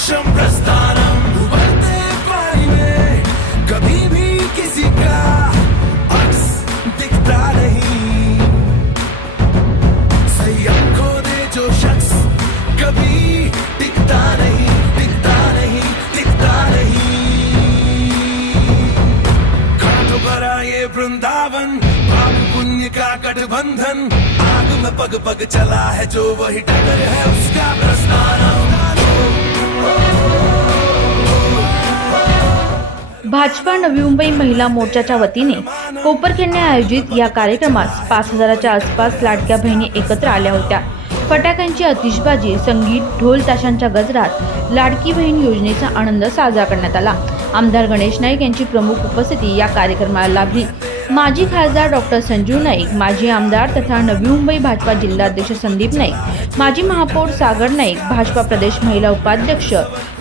परीक्षम प्रस्थानम। उबलते पानी में कभी भी किसी का अक्स दिखता नहीं। संयम खो दे जो शख्स कभी टिकता नहीं टिकता नहीं टिकता नहीं। कांटों पाप पुण्य का गठबंधन। आग में पग पग चला है जो वही डगर है उसका प्रस्थानम। भाजपा नवी मुंबई महिला मोर्चाच्या वतीने कोपरखेडने आयोजित या कार्यक्रमास पाच हजाराच्या आसपास लाडक्या बहिणी एकत्र आल्या होत्या. फटाक्यांची आतिषबाजी संगीत ढोल ताशांच्या गजरात लाडकी बहीण योजनेचा आनंद साजरा करण्यात आला. आमदार गणेश नाईक यांची प्रमुख उपस्थिती या कार्यक्रमाला लाभली माजी खासदार डॉक्टर संजीव नाईक माजी आमदार तथा नवी मुंबई भाजपा जिल्हाध्यक्ष संदीप नाईक माजी महापौर सागर नाईक भाजपा प्रदेश महिला उपाध्यक्ष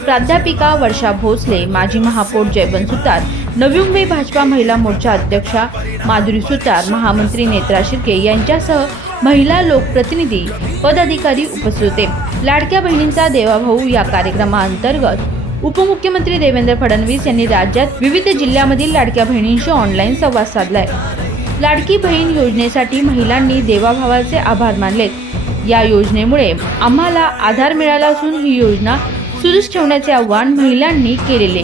प्राध्यापिका वर्षा भोसले माजी महापौर जयवंत सुतार नवी मुंबई भाजपा महिला मोर्चा अध्यक्षा माधुरी सुतार महामंत्री नेत्रा शिर्के यांच्यासह महिला लोकप्रतिनिधी पदाधिकारी उपस्थित होते. लाडक्या बहिणींचा देवाभाऊ या कार्यक्रमाअंतर्गत उपमुख्यमंत्री देवेंद्र फडणवीस यांनी राज्यात विविध जिल्ह्यामधील लाडक्या बहिणींशी ऑनलाईन संवाद साधलाय. लाडकी बहीण योजनेसाठी महिलांनी देवाभावाचे आभार मानलेत. या योजनेमुळे आम्हाला आधार मिळाला असून ही योजना सुरूच ठेवण्याचे आव्हान महिलांनी केलेले.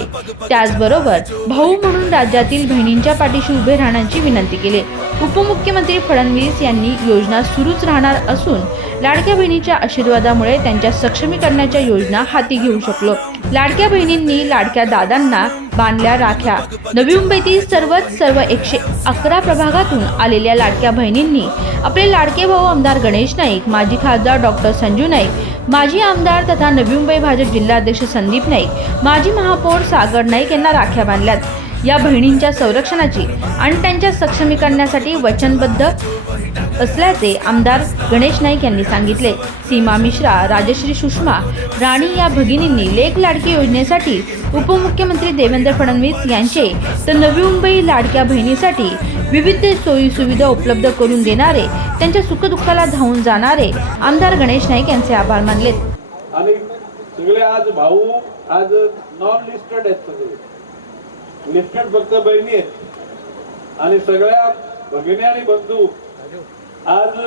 त्याचबरोबर भाऊ म्हणून राज्यातील बहिणींच्या पाठीशी उभे राहण्याची विनंती केली. उपमुख्यमंत्री फडणवीस यांनी योजना सुरूच राहणार असून लाडक्या बहिणीच्या आशीर्वादामुळे त्यांच्या सक्षमीकरणाच्या योजना हाती घेऊ शकलो. लाडक्या बहिणींनी लाडक्या दादांना बांधल्या राख्या. नवी मुंबईतील सर्वच सर्व एकशे अकरा प्रभागातून आलेल्या लाडक्या बहिणींनी आपले लाडके भाऊ आमदार गणेश नाईक माजी खासदार डॉक्टर संजू नाईक माजी आमदार तथा नवी मुंबई भाजप जिल्हाध्यक्ष संदीप नाईक माजी महापौर सागर नाईक यांना राख्या बांधल्यात. या बहिणींच्या संरक्षणाची आणि त्यांच्या सक्षमीकरणासाठी वचनबद्ध असल्याचे आमदार गणेश नाईक यांनी सांगितले. सीमा मिश्रा राजश्री सुषमा राणी या भगिनींनी लेख लाडकी योजनेसाठी उपमुख्यमंत्री देवेंद्र फडणवीस यांचे तर नवी मुंबई लाडक्या बहिणीसाठी विविध सोयी सुविधा उपलब्ध करून देणारे त्यांच्या सुखदुःखाला धावून जाणारे आमदार गणेश नाईक यांचे आभार मानलेत. आणि सगळे आज भाऊ आज नॉन लिस्टेड आहेत सगळे. निष्कट फक्त बहिणी आहेत. आणि सगळ्या भगिनी आणि बंधू आज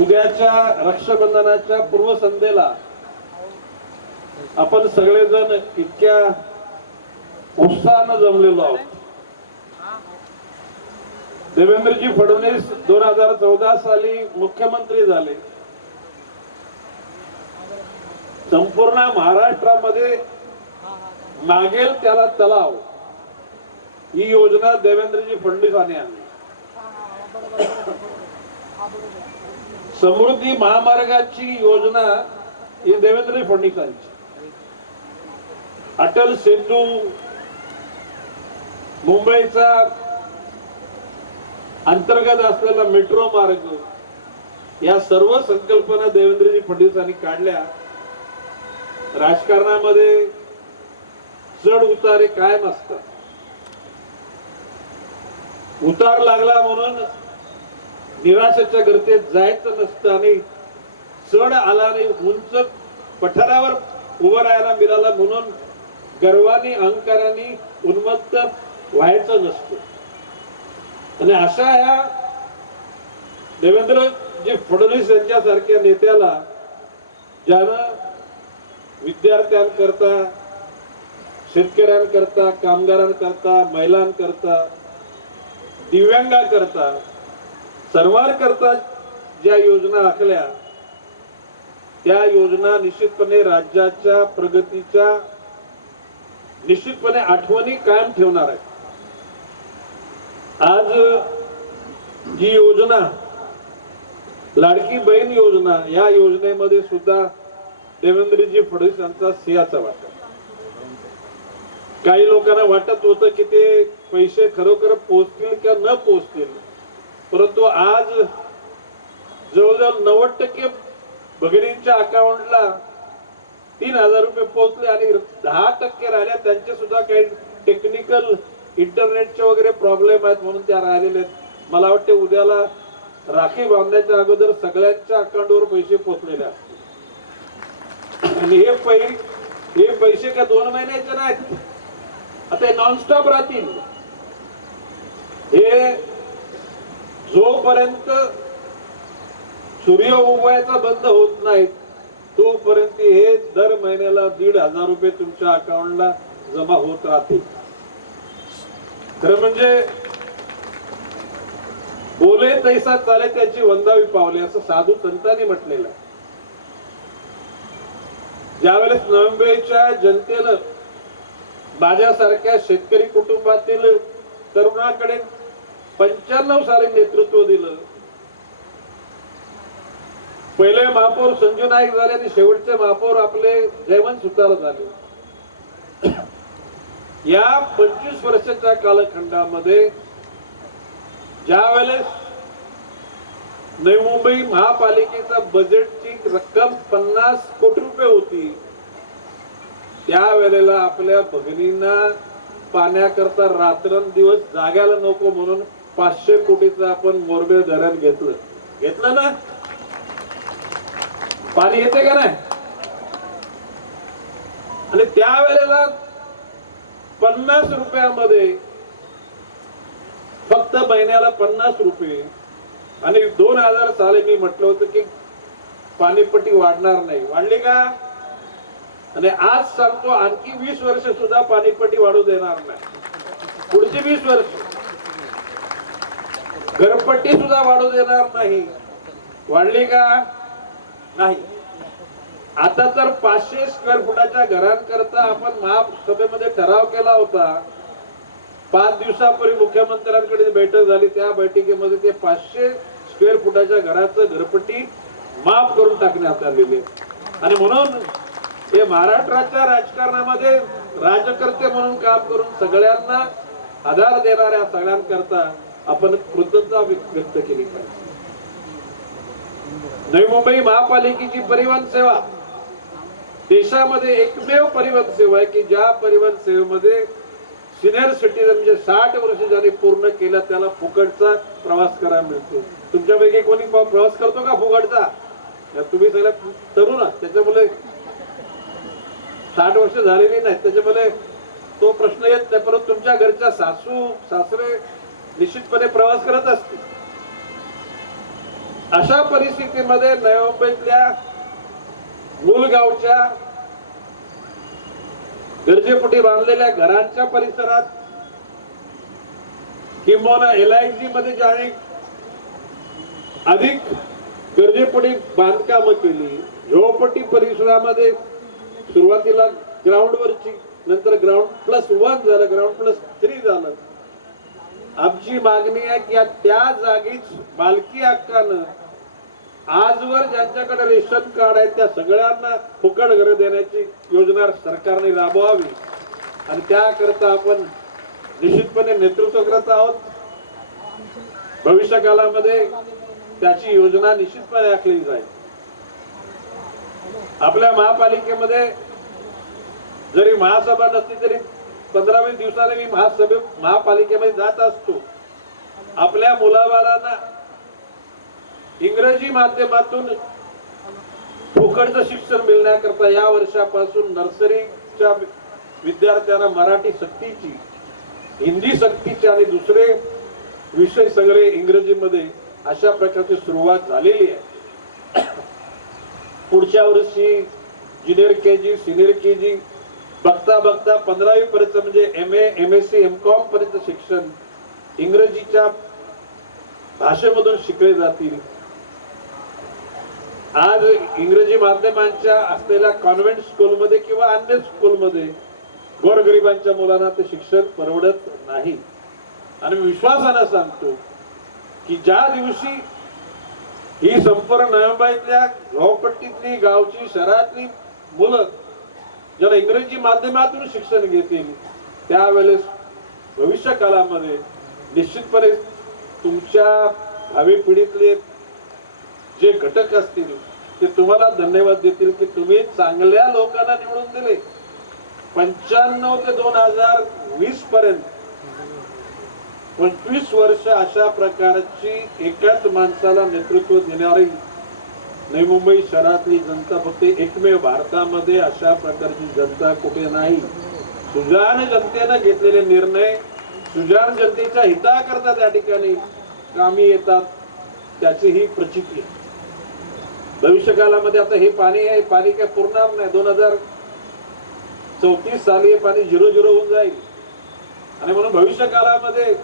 उद्याच्या रक्षाबंधनाच्या पूर्वसंध्येला आपण सगळेजण इतक्या उत्साहानं जमलेलो आहोत. देवेंद्रजी फडणवीस दोन हजार चौदा साली मुख्यमंत्री झाले. संपूर्ण महाराष्ट्रामध्ये मागेल त्याला तलाव. ही योजना देवेंद्रजी फडणवीसांनी आणली. समृद्धी महामार्गाची योजना ही देवेंद्र फडणवीसांची. अटल सेतू मुंबईचा अंतर्गत असलेला मेट्रो मार्ग या सर्व संकल्पना देवेंद्रजी फडणवीसांनी काढल्या. राजकारणामध्ये चढ उतारे कायम असतात. उतार लागला म्हणून निराशेच्या गर्तेत जायचं नसतं आणि चढ आला उंच पठारावर उभं राहायला मिळाला म्हणून गर्वाने अहंकाराने उन्मत्त व्हायचं नसतं. आणि अशा ह्या देवेंद्र जे फडणवीस यांच्यासारख्या नेत्याला ज्यानं विद्यार्थ्यांकरता शेतकऱ्यांकरता कामगारांकरता महिलांकरता दिव्यांगाकरता सर्वांकरता ज्या योजना आखल्या त्या योजना निश्चितपणे राज्याच्या प्रगतीच्या निश्चितपणे आठवणी कायम ठेवणार आहेत. आज जी योजना लाडकी बहीण योजना या योजनेमध्ये सुद्धा देवेंद्रजी फडणवीस यांचा सिंहाचा वाटा काही लोकांना वाटत होतं की ते पैसे खरोखर पोचतील किंवा न पोचतील. परंतु आज जवळजवळ नव्वद टक्के भगिनींच्या अकाउंटला तीन हजार रुपये पोहोचले आणि दहा टक्के राहिल्या. त्यांचे सुद्धा काही टेक्निकल इंटरनेटचे वगैरे प्रॉब्लेम आहेत म्हणून त्या राहिलेले आहेत. मला वाटते उद्याला राखी बांधण्याच्या अगोदर सगळ्यांच्या अकाउंटवर पैसे पोहोचलेले असतील. आणि हे पै हे पैसे का दोन महिन्याचे नाहीत? आता नॉनस्टॉप राहतील. हे जोपर्यंत सूर्य उगवायचा बंद होत नाही तोपर्यंत हे दर महिन्याला दीड हजार रुपये तुमच्या अकाउंटला जमा होत राहतील. खरं म्हणजे बोले तैसा चाले त्याची वंदावी पावले असं साधू संतांनी म्हटलेलं ज्यावेळेस नोव्हेंबरच्या जनतेनं माझ्यासारख्या शेतकरी कुटुंबातील तरुणाकडे पंच्याण्णव साली नेतृत्व दिलं. पहिले महापौर संजू नाईक झाले आणि शेवटचे महापौर आपले जयवंत सुतार झाले. या पंचवीस वर्षाच्या कालखंडामध्ये ज्या वेळेस नवी मुंबई महापालिकेचा बजेटची रक्कम पन्नास कोटी रुपये होती त्या वेळेला आपल्या भगिनींना पाण्याकरता रात्रंदिवस जागायला नको म्हणून पाचशे कोटीचं आपण मोरबे धरण घेतलं. घेतलं ना? पाणी येते का नाही? आणि त्या वेळेला पन्नास रुपयामध्ये फक्त महिन्याला पन्नास रुपये. आणि दोन हजार साली मी म्हटलं होतं की पाणीपट्टी वाढणार नाही. वाढली का? आणि आज सांगतो आणखी वीस वर्ष सुद्धा पाणीपट्टी वाढू देणार नाही. पुढची वीस वर्ष. घरपट्टी सुद्धा वाढू देणार नाही. वाढली का? नाही. आता तर पाचशे स्क्वेअर फुटाच्या घरांकरता आपण महासभेमध्ये ठराव केला होता. पाच दिवसापूर्वी मुख्यमंत्र्यांकडे बैठक झाली. त्या बैठकीमध्ये ते पाचशे स्क्वेअर फुटाच्या घराचं घरपट्टी माफ करून टाकण्यात आलेली. आणि म्हणून हे महाराष्ट्राच्या राजकारणामध्ये राजकर्ते म्हणून काम करून सगळ्यांना आधार देणाऱ्या सगळ्यांकरता आपण कृतज्ञता व्यक्त केली पाहिजे. नवी मुंबई महापालिकेची परिवहन सेवा. देशामध्ये एकमेव परिवहन सेवा आहे की ज्या परिवहन सेवेमध्ये सिनियर सिटीजन म्हणजे साठ वर्ष ज्याने पूर्ण केलं त्याला फुकटचा प्रवास करायला मिळतो. तुमच्यापैकी कोणी प्रवास करतो का फुकटचा? तुम्ही सगळ्या तरुण त्याच्यामुळे साठ वर्ष झालेली नाही त्याच्यामुळे तो प्रश्न येत नाही. परंतु तुमच्या घरच्या सासू सासरे निश्चितपणे प्रवास करत असतील. अशा परिस्थितीमध्ये नवी मुंबईतल्या मूलगावच्या गरजेपोटी बांधलेल्या घरांच्या परिसरात किंबहुना एल आय जी मध्ये ज्याने अधिक गरजेपोटी बांधकामं केली झोपटी परिसरामध्ये सुरुवातीला ग्राउंडवरची नंतर ग्राउंड प्लस वन झालं ग्राउंड प्लस थ्री झालं. आमची मागणी आहे की त्या जागीच मालकी हक्कानं आजवर ज्यांच्याकडे रेशन कार्ड आहे त्या सगळ्यांना फुकट घरं देण्याची योजना सरकारने राबवावी. आणि त्याकरता आपण निश्चितपणे नेतृत्व करत आहोत. भविष्य कालामध्ये त्याची योजना निश्चितपणे आखली जाईल. आपल्या महापालिकेमध्ये जरी महासभा नसली तरी पंधरा वीस दिवसाने मी महासभे महापालिकेमध्ये जात असतो. आपल्या मुलाबाळांना इंग्रजी माध्यमातून फुकटचं शिक्षण मिळण्याकरता या वर्षापासून नर्सरीच्या विद्यार्थ्यांना मराठी सक्तीची हिंदी सक्तीची आणि दुसरे विषय सगळे इंग्रजीमध्ये अशा प्रकारची सुरुवात झालेली आहे. पुढच्या वर्षी junior K G senior K जी बघता बघता पंधरावी पर्यंत म्हणजे M A M S C M com पर्यंत शिक्षण इंग्रजीच्या भाषेमधून शिकले जातील. आज इंग्रजी माध्यमांच्या असलेल्या कॉन्व्हेंट स्कूलमध्ये किंवा अन्य स्कूलमध्ये गोरगरिबांच्या मुलांना ते शिक्षण परवडत नाही. आणि मी विश्वासानं सांगतो की ज्या दिवशी ही संपूर्ण नव्याबाईतल्या गावपट्टीतली गावची शहरातली मुलं ज्याला इंग्रजी माध्यमातून शिक्षण घेतील त्यावेळेस भविष्य काळामध्ये निश्चितपणे तुमच्या भावी पिढीतले जे घटक असतील ते तुम्हाला धन्यवाद देतील की तुम्ही चांगल्या लोकांना निवडून दिले. पंच्याण्णव ते दोन हजार वीस पर्यंत पंचवीस वर्ष अशा प्रकारची एकाच माणसाला नेतृत्व देणारी नवी मुंबई शहरातली जनता फक्त एकमेव भारतामध्ये अशा प्रकारची जनता कुठे नाही. सुजाण जनतेनं घेतलेले निर्णय सुजाण जनतेच्या हिताकरता त्या ठिकाणी कामी येतात त्याची ही प्रचिती आहे. भविष्यकालामध्ये आता हे पाणी आहे पाणी काय पुरणार नाही. दोन हजार चौतीस साली हे पाणी झिरो झिरो होऊन जाईल. आणि म्हणून भविष्य कालामध्ये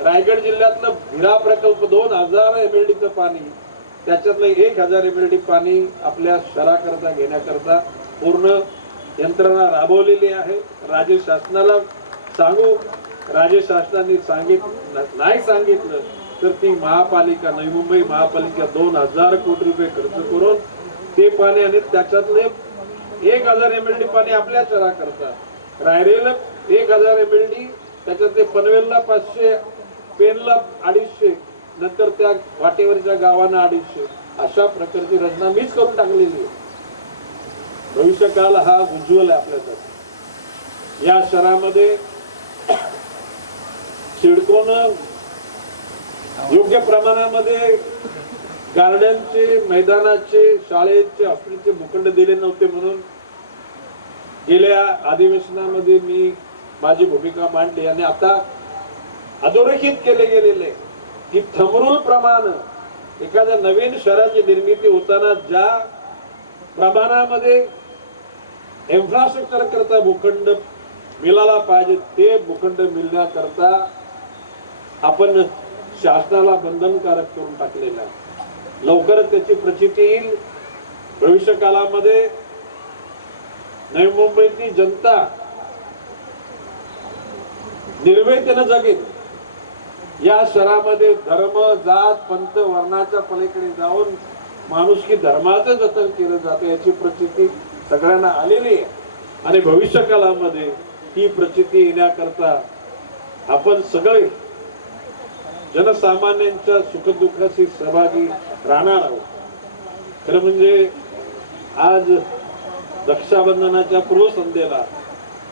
रायगड जिल्ह्यातलं भिरा प्रकल्प दोन हजार एम एल डीचं पाणी त्याच्यातलं एक हजार एम एल डी पाणी आपल्या शहराकरता घेण्याकरता पूर्ण यंत्रणा राबवलेली आहे. राज्य शासनाला सांगू राज्य शासनाने सांगित नाही सांगितलं तर ती महापालिका नवी मुंबई महापालिका दोन हजार कोटी रुपये खर्च करून ते पाणी आणि त्याच्यातले एक हजार एम एल डी पाणी आपल्या शहराकरता रायरेल एक हजार एम एल डी त्याच्यातले पनवेलला पाचशे पेनला अडीचशे नंतर त्या वाटेवरच्या गावांना अडीचशे. अशा प्रकारची रचना मीच करून टाकलेली आहे. भविष्यकाल हा उज्ज्वल आहे आपल्यासाठी या शहरामध्ये सिडकोन योग्य प्रमाणामध्ये गार्डनचे मैदानाचे शाळेचे हॉस्पिटलचे भूखंड दिले नव्हते म्हणून गेल्या अधिवेशनामध्ये मी माझी भूमिका मांडली आणि आता अधोरेखित केले गेलेले. की थमरूल प्रमाण एखाद्या नवीन शहराची निर्मिती होताना ज्या प्रमाणामध्ये इन्फ्रास्ट्रक्चर करता भूखंड मिळाला पाहिजे ते भूखंड मिळण्याकरता आपण शासनाला बंधनकारक करून टाकलेलं आहे. लवकरच त्याची प्रचिती येईल. भविष्य काळामध्ये नवी मुंबईतली जनता निर्भयतेनं जगेल. या शहरामध्ये धर्म जात पंथ वर्णाच्या पलीकडे जाऊन माणुसकी धर्माचं जतन केलं जातं याची प्रचिती सगळ्यांना आलेली आहे. आणि भविष्य काळामध्ये ही प्रचिती येण्याकरता आपण सगळे जनसामान्यांच्या सुखदुःखाशी सहभागी राहणार आहोत. खरं म्हणजे आज रक्षाबंधनाच्या पूर्वसंध्येला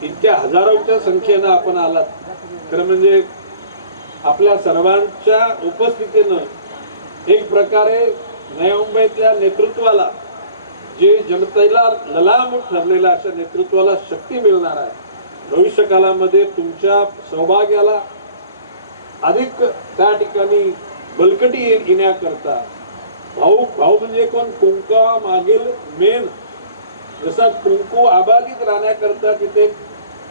इतक्या हजारोच्या संख्येनं आपण आलात. खरं म्हणजे आपल्या सर्वांच्या उपस्थितीनं एक प्रकारे नवी मुंबईतल्या नेतृत्वाला जे जनतेला ललामूट ठरलेला अशा नेतृत्वाला शक्ती मिळणार आहे. भविष्य काळामध्ये तुमच्या सौभाग्याला अधिक त्या ठिकाणी बलकटी येण्याकरता भाऊ भाऊ म्हणजे कोण? कुंका मागील मेन. जसा कुंकू आबादित राहण्याकरता तिथे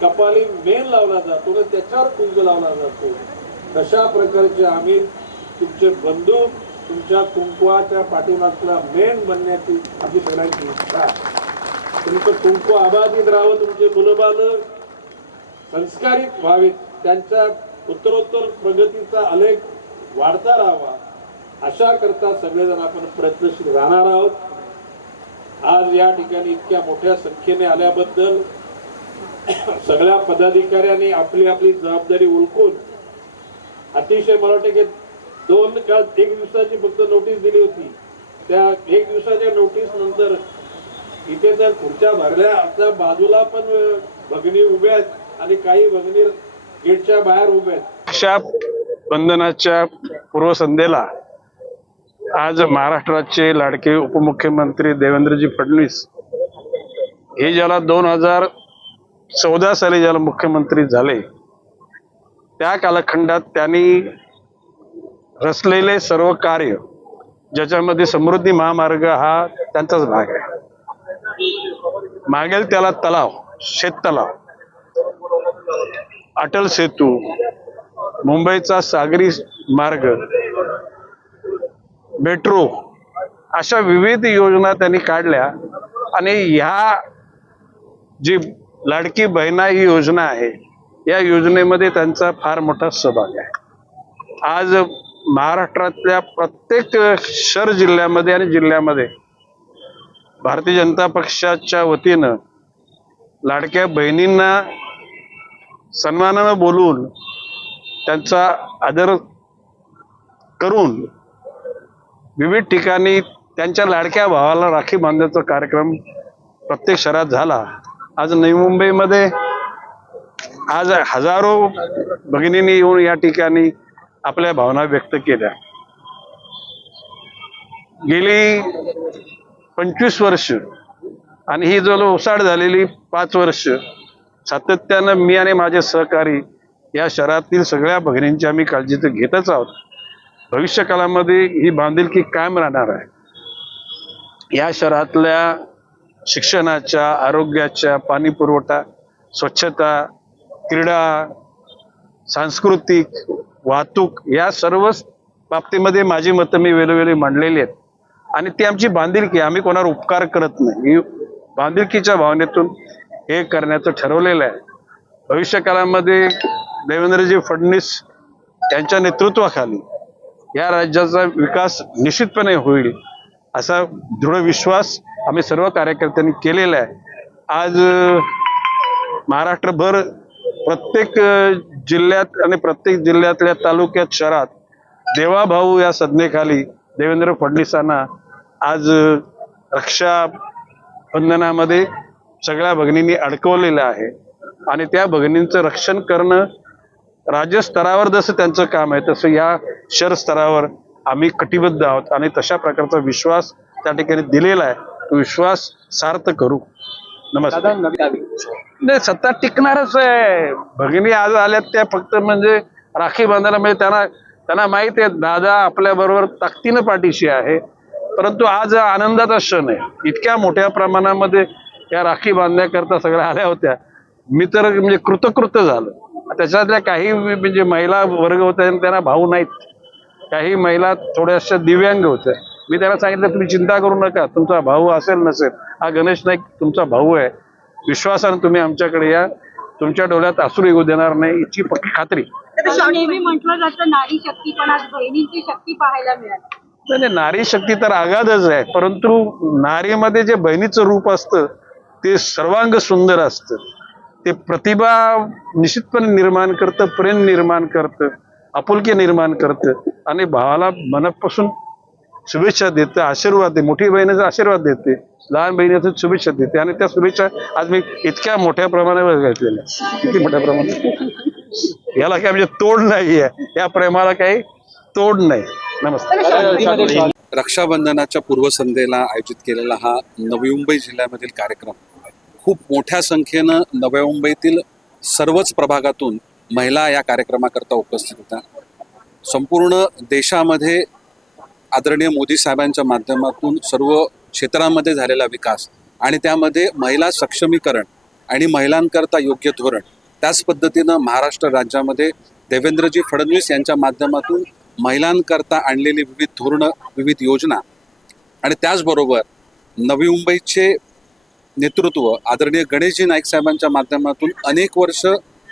कपाली मेन लावला जातो त्याच्यावर कुंकू लावला जातो. तशा प्रकारचे आम्ही तुमचे बंधू तुमच्या कुंकवाच्या पाठीमागचा मेन बनण्याची आमची सगळ्यांची इच्छा तुमचं कुंकू आबादित राहावं तुमचे मुलंबाल संस्कारित व्हावेत. त्यांच्या उत्तरोत्तर प्रगतीचा आलेख वाढता राहावा. अशा करता सगळेजण आपण प्रयत्नशील राहणार आहोत. आज या ठिकाणी इतक्या मोठ्या संख्येने आल्याबद्दल सगळ्या पदाधिकाऱ्यांनी आपली आपली जबाबदारी ओळखून अतिशय मला वाटतं की दोन का एक दिवसाची फक्त नोटीस दिली होती. त्या एक दिवसाच्या नोटीस नंतर इथे तर खुर्च्या भरल्या. आता बाजूला पण भगनी उभे उभ्या आहेत आणि काही भगनी गेटच्या बाहेर उभ्या आहेत. अशा बंधनाच्या पूर्वसंध्येला आज महाराष्ट्राचे लाडके उपमुख्यमंत्री देवेंद्रजी फडणवीस हे ज्याला दोन हजार चौदा साली ज्याला मुख्यमंत्री झाले त्या कालखंडात त्यांनी रचलेले सर्व कार्य ज्याच्यामध्ये समृद्धी महामार्ग हा त्यांचाच भाग आहे. मागेल त्याला तलाव शेततलाव अटल सेतू मुंबईचा सागरी मार्ग मेट्रो अशा विविध योजना त्यांनी काढल्या. आणि ह्या जी लाडकी बहिणा ही योजना आहे या योजनेमध्ये त्यांचा फार मोठा सहभाग आहे. आज महाराष्ट्रातल्या प्रत्येक शहर जिल्ह्यामध्ये आणि जिल्ह्यामध्ये भारतीय जनता पक्षाच्या वतीनं लाडक्या बहिणींना सन्मानानं बोलून त्यांचा आदर करून विविध ठिकाणी त्यांच्या लाडक्या भावाला राखी बांधण्याचा कार्यक्रम प्रत्येक शहरात झाला. आज नवी मुंबईमध्ये आज हजारो भगिनींनी येऊन या ठिकाणी आपल्या भावना व्यक्त केल्या. गेली पंचवीस वर्ष आणि ही जो ओसाड झालेली पाच वर्ष सातत्यानं मी आणि माझे सहकारी या शहरातील सगळ्या भगिनींची आम्ही काळजी तर घेतच आहोत. भविष्य काळामध्ये ही बांधिलकी कायम राहणार आहे. या शहरातल्या शिक्षणाच्या आरोग्याच्या पाणी पुरवठा स्वच्छता क्रीडा सांस्कृतिक वाहतूक या सर्व बाबतीमध्ये माझी मतं मी वेळोवेळी मांडलेली आहेत. आणि ती आमची बांधिलकी आहे. आम्ही कोणावर उपकार करत नाही. ही बांधिलकीच्या भावनेतून हे करण्याचं ठरवलेलं आहे. भविष्यकाळामध्ये देवेंद्रजी फडणवीस यांच्या नेतृत्वाखाली या राज्याचा विकास निश्चितपणे होईल असा दृढ विश्वास आम्ही सर्व कार्यकर्त्यांनी केलेला आहे. आज महाराष्ट्रभर प्रत्येक जिल्ह्यात आणि प्रत्येक जिल्ह्यातल्या तालुक्यात शहरात देवाभाऊ या संज्ञेखाली देवेंद्र फडणवीसांना आज रक्षाबंधनामध्ये रक्षा बंधनामध्ये सगळ्या भगिनींनी अडकवलेलं आहे. आणि त्या भगिनींचं रक्षण करणं राज्यस्तरावर जसं त्यांचं काम आहे तसं या शहर स्तरावर आम्ही कटिबद्ध आहोत. आणि तशा प्रकारचा विश्वास त्या ठिकाणी दिलेला आहे. तो विश्वास सार्थ करू. नमस्कार. नाही सत्ता टिकणारच आहे. भगिनी आज आल्यात त्या फक्त म्हणजे राखी बांधायला म्हणजे त्यांना त्यांना माहीत आहे दादा आपल्या बरोबर ताकदीनं पाठीशी आहे. परंतु आज आनंदाचा क्षण आहे. इतक्या मोठ्या प्रमाणामध्ये या राखी बांधण्याकरता सगळ्या आल्या होत्या. मी तर म्हणजे कृतकृत झालं. त्याच्यातल्या काही म्हणजे महिला वर्ग होत्या आणि त्यांना भाऊ नाहीत. काही महिला थोड्याशा दिव्यांग होत्या. मी त्यांना सांगितलं तुम्ही चिंता करू नका. तुमचा भाऊ असेल नसेल हा गणेश नाईक तुमचा भाऊ आहे. विश्वासानं तुम्ही आमच्याकडे या. तुमच्या डोळ्यात असूर येऊ देणार नाही याची पक्की खात्री. असं नेहमी म्हटलं जातं नारी शक्ती पण आज बहिणींची शक्ती पाहायला मिळाली. नाही नाही, नारी शक्ती तर आगाधच आहे परंतु नारीमध्ये जे बहिणीचं रूप असतं ते सर्वांग सुंदर असतं. ते प्रतिभा निश्चितपणे निर्माण करतं प्रेम निर्माण करतं आपुलकी निर्माण करतं. आणि भावाला मनापासून शुभेच्छा देतं आशीर्वाद देते मोठी बहिणीचा आशीर्वाद देते लहान बहिणीचा शुभेच्छा देते. आणि त्या शुभेच्छा आज मी इतक्या मोठ्या प्रमाणावर घेतलेल्या किती मोठ्या प्रमाणात याला काय म्हणजे तोड नाही आहे या प्रेमाला काही तोड नाही. नमस्कार. रक्षाबंधनाच्या पूर्वसंध्येला आयोजित केलेला हा नवी मुंबई जिल्ह्यामधील कार्यक्रम खूप मोठ्या संख्येनं नव्या मुंबईतील सर्वच प्रभागातून महिला या कार्यक्रमाकरता उपस्थित होत्या. संपूर्ण देशामध्ये आदरणीय मोदी साहेबांच्या माध्यमातून सर्व क्षेत्रामध्ये झालेला विकास आणि त्यामध्ये महिला सक्षमीकरण आणि महिलांकरता योग्य धोरण त्याच पद्धतीनं महाराष्ट्र राज्यामध्ये देवेंद्रजी फडणवीस यांच्या माध्यमातून महिलांकरता आणलेली विविध धोरणं विविध योजना आणि त्याचबरोबर नवी मुंबईचे नेतृत्व आदरणीय गणेशजी नाईक साहेबांच्या माध्यमातून अनेक वर्ष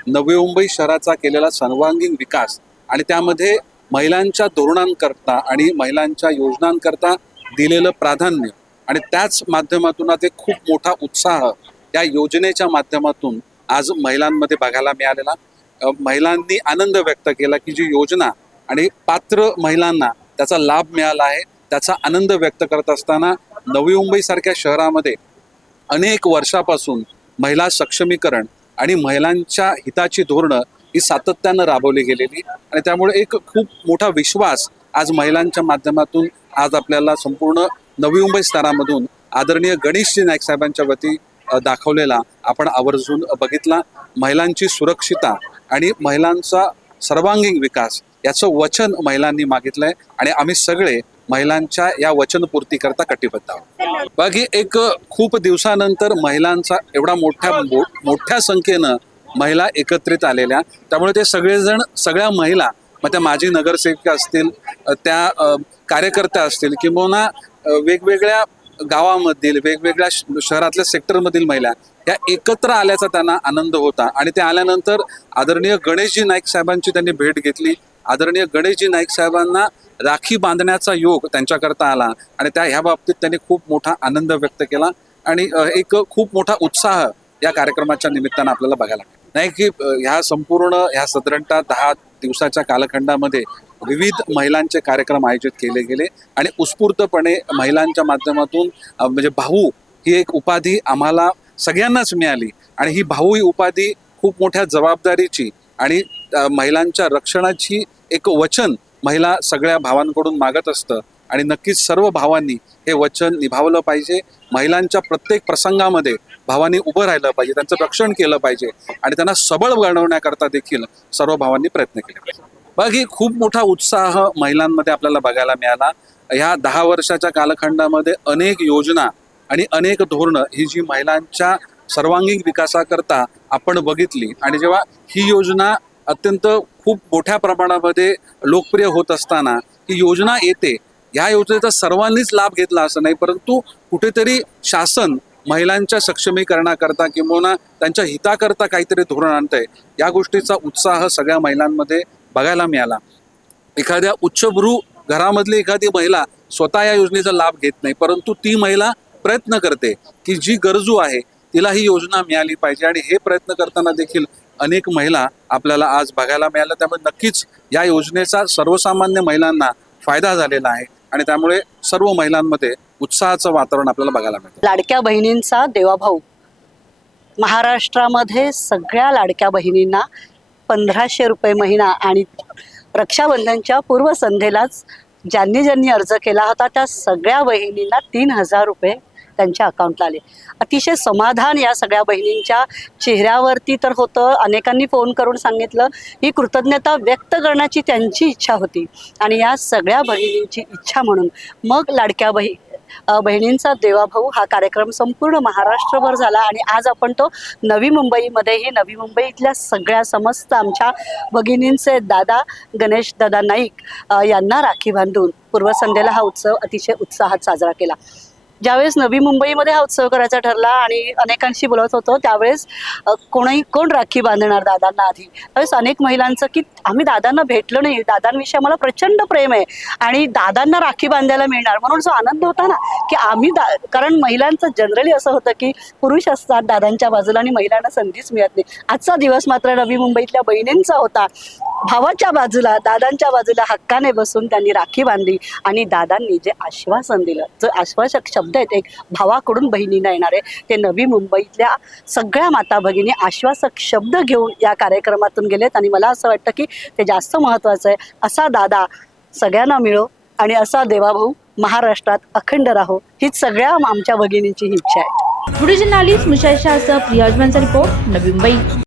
नवी मुंबई शहराचा केलेला सर्वांगीण विकास आणि त्यामध्ये महिलांच्या धोरणांकरता आणि महिलांच्या योजनांकरता दिलेलं प्राधान्य आणि त्याच माध्यमातून आज एक खूप मोठा उत्साह या योजनेच्या माध्यमातून आज महिलांमध्ये बघायला मिळालेला. महिलांनी आनंद व्यक्त केला की जी योजना आणि पात्र महिलांना त्याचा लाभ मिळाला आहे त्याचा आनंद व्यक्त करत असताना नवी मुंबईसारख्या शहरामध्ये अनेक वर्षापासून महिला सक्षमीकरण आणि महिलांच्या हिताची धोरणं ही सातत्यानं राबवली गेलेली आणि त्यामुळे एक खूप मोठा विश्वास आज महिलांच्या माध्यमातून आज आपल्याला संपूर्ण नवी मुंबई स्तरामधून आदरणीय गणेशजी नाईक साहेबांच्या वती दाखवलेला आपण आवर्जून बघितला. महिलांची सुरक्षिता आणि महिलांचा सर्वांगीण विकास याचं वचन महिलांनी मागितलंय आणि आम्ही सगळे महिलांच्या या वचनपूर्तीकरता कटिबद्ध आहोत. बाकी एक खूप दिवसानंतर महिलांचा एवढा मोठ्या मोठ्या संख्येनं महिला एकत्रित आलेल्या. त्यामुळे ते सगळेजण सगळ्या महिला मग त्या माजी नगरसेविका असतील त्या कार्यकर्त्या असतील किंवा वेगवेगळ्या गावामधील वेगवेगळ्या श- शहरातल्या सेक्टरमधील महिला या एकत्र आल्याचा त्यांना आनंद होता. आणि ते आल्यानंतर आदरणीय गणेशजी नाईक साहेबांची त्यांनी भेट घेतली. आदरणीय गणेशजी नाईक साहेबांना राखी बांधण्याचा योग त्यांच्याकरता आला आणि त्या ह्या बाबतीत त्यांनी खूप मोठा आनंद व्यक्त केला. आणि एक खूप मोठा उत्साह या कार्यक्रमाच्या निमित्तानं आपल्याला बघायला मिळाला. नाही की ह्या संपूर्ण ह्या साधारणतः दहा दिवसाच्या कालखंडामध्ये विविध महिलांचे कार्यक्रम आयोजित केले गेले आणि उत्स्फूर्तपणे महिलांच्या माध्यमातून म्हणजे भाऊ ही एक उपाधी आम्हाला सगळ्यांनाच मिळाली आणि ही भाऊ ही उपाधी खूप मोठ्या जबाबदारीची आणि महिलांच्या रक्षणाची एक वचन महिला सगळ्या भावांकडून मागत असतं आणि नक्कीच सर्व भावांनी हे वचन निभावलं पाहिजे. महिलांच्या प्रत्येक प्रसंगामध्ये भावांनी उभं राहिलं पाहिजे त्यांचं रक्षण केलं पाहिजे आणि त्यांना सबळ बनवण्याकरता देखील सर्व भावांनी प्रयत्न केले पाहिजे. बघ ही खूप मोठा उत्साह महिलांमध्ये आपल्याला बघायला मिळाला. ह्या दहा वर्षाच्या कालखंडामध्ये अनेक योजना आणि अनेक धोरणं ही जी महिलांच्या सर्वांगीण विकासाकरता आपण बघितली आणि जेव्हा ही योजना अत्यंत खूप मोठ्या प्रमाणामध्ये लोकप्रिय होत असताना ही योजना येते ह्या योजनेचा सर्वांनीच लाभ घेतला असं नाही परंतु कुठेतरी शासन महिलांच्या सक्षमीकरणाकरता किंवा त्यांच्या हिताकरता काहीतरी धोरण आणतंय या गोष्टीचा उत्साह सगळ्या महिलांमध्ये बघायला मिळाला. एखाद्या उच्चभ्रू घरामधली एखादी महिला स्वतः या योजनेचा लाभ घेत नाही परंतु ती महिला प्रयत्न करते की जी गरजू आहे तिला ही योजना मिळाली पाहिजे आणि हे प्रयत्न करताना देखील अनेक महिला आपल्याला आज बघायला मिळाल्या. त्यामुळे नक्कीच या योजनेचा सर्वसामान्य महिलांना फायदा झालेला आहे आणि त्यामुळे सर्व महिलांमध्ये उत्साहाचं वातावरण आपल्याला बघायला मिळतं. लाडक्या बहिणींचा देवाभाऊ. महाराष्ट्रामध्ये सगळ्या लाडक्या बहिणींना पंधराशे रुपये महिना आणि रक्षाबंधनच्या पूर्वसंध्येलाच ज्यांनी ज्यांनी अर्ज केला होता त्या सगळ्या बहिणींना तीन हजार रुपये त्यांच्या अकाउंटला आले. अतिशय समाधान या सगळ्या बहिणींच्या चेहऱ्यावरती तर होतं. अनेकांनी फोन करून सांगितलं ही कृतज्ञता व्यक्त करण्याची त्यांची इच्छा होती. आणि या सगळ्या बहिणींची इच्छा म्हणून मग लाडक्या बही बहिणींचा देवाभाऊ हा कार्यक्रम संपूर्ण महाराष्ट्रभर झाला आणि आज आपण तो नवी मुंबईमध्येही नवी मुंबईतल्या सगळ्या समस्त आमच्या भगिनींचे दादा गणेश दादा नाईक यांना राखी बांधून पूर्वसंध्येला हा उत्सव अतिशय उत्साहात साजरा केला. ज्यावेळेस नवी मुंबईमध्ये हा उत्सव करायचा ठरला आणि अनेकांशी बोलत होतो त्यावेळेस कोणी कोणही कोण राखी बांधणार दादांना आधी? त्यावेळेस अनेक महिलांचं की आम्ही दादांना भेटलो नाही दादांविषयी आम्हाला प्रचंड प्रेम आहे आणि दादांना राखी बांधायला मिळणार. म्हणून जो आनंद होता ना की आम्ही दा कारण महिलांचं जनरली असं होतं की पुरुष असतात दादांच्या बाजूला आणि महिलांना संधीच मिळत नाही. आजचा दिवस मात्र नवी मुंबईतल्या बहिणींचा होता. भावाच्या बाजूला दादांच्या बाजूला हक्काने बसून त्यांनी राखी बांधली आणि दादांनी जे आश्वासन दिलं जो आश्वासक शब्द आहेत. एक भावाकडून बहिणींना येणारे ते नवी मुंबईतल्या सगळ्या माता भगिनी आश्वासक शब्द घेऊन या कार्यक्रमातून गेलेत. आणि मला असं वाटतं की ते जास्त महत्त्वाचं आहे. असा दादा सगळ्यांना मिळो आणि असा देवाभाऊ महाराष्ट्रात अखंड राहो. हीच सगळ्या आमच्या भगिनींची ही इच्छा आहे. व्हिडिओ जर्नालिस्ट मुशाई शाहसह प्रिया रिपोर्ट नवी मुंबई.